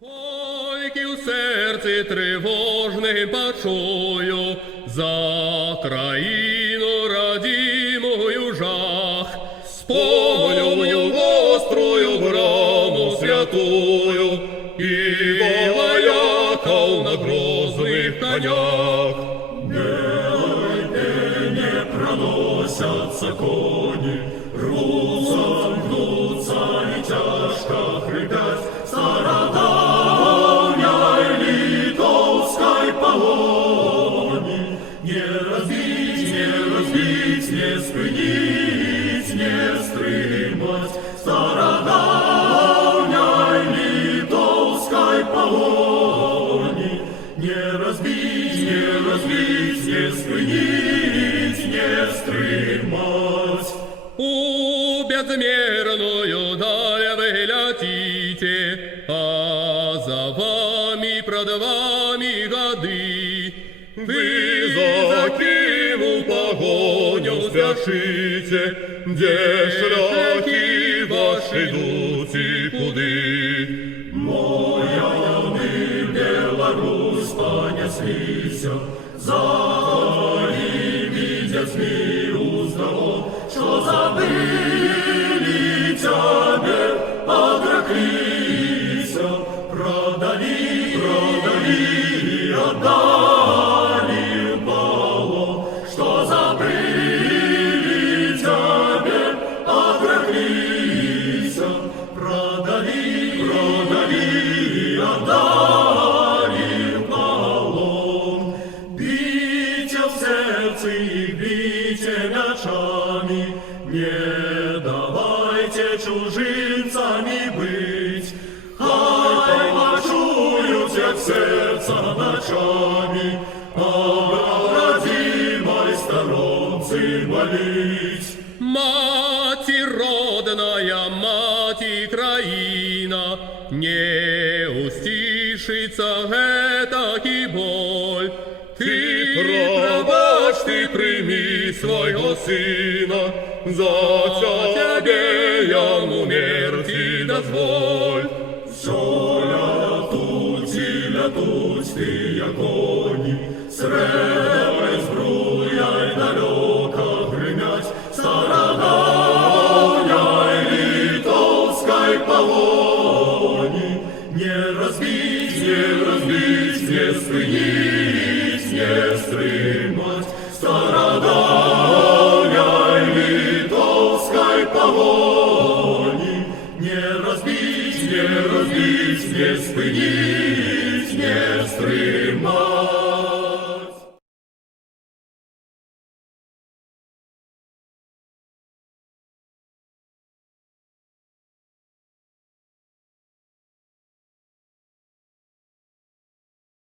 Пойки у серці тривожним почую, за країну радімою жах. Спомню гострую браму святую і вояков на грозних конях. Не проносятся кони, рвутся, гнутся и тяжко хрипят стародавней литовской погони. Не разбить, не спынить, не стримать стародавней литовской погони. Не разбить, не спынить, не стримать. У безмерную даль вы летите, а за вами, пред вами годы. Вы закину погоню спешите, где шляхи ваши идут и куды. Моя мы Беларусь понеслися, за ними детьми узнал, что забыли тебя, отреклись, продали и отдали в полон, что забыли тебя, отреклись, продали и отдали в полон. Бейте в сердце их, бейте мячами, не давайте чужинцами быть. Хай ночуют их сердца ночами, о родимой сторонце молить. Мати родная, мати країна, не устишится этакий боль. Ты пробачь, ты прими своего сына, за тебе ему мерти дозволь. Все лятуть ты, кони, среброй збруяй далеко гремять, стародавней литовской погони. Не разбить, не спынить, не стримать стародавней литовской погони. Не разбить, не спынить, не стримать.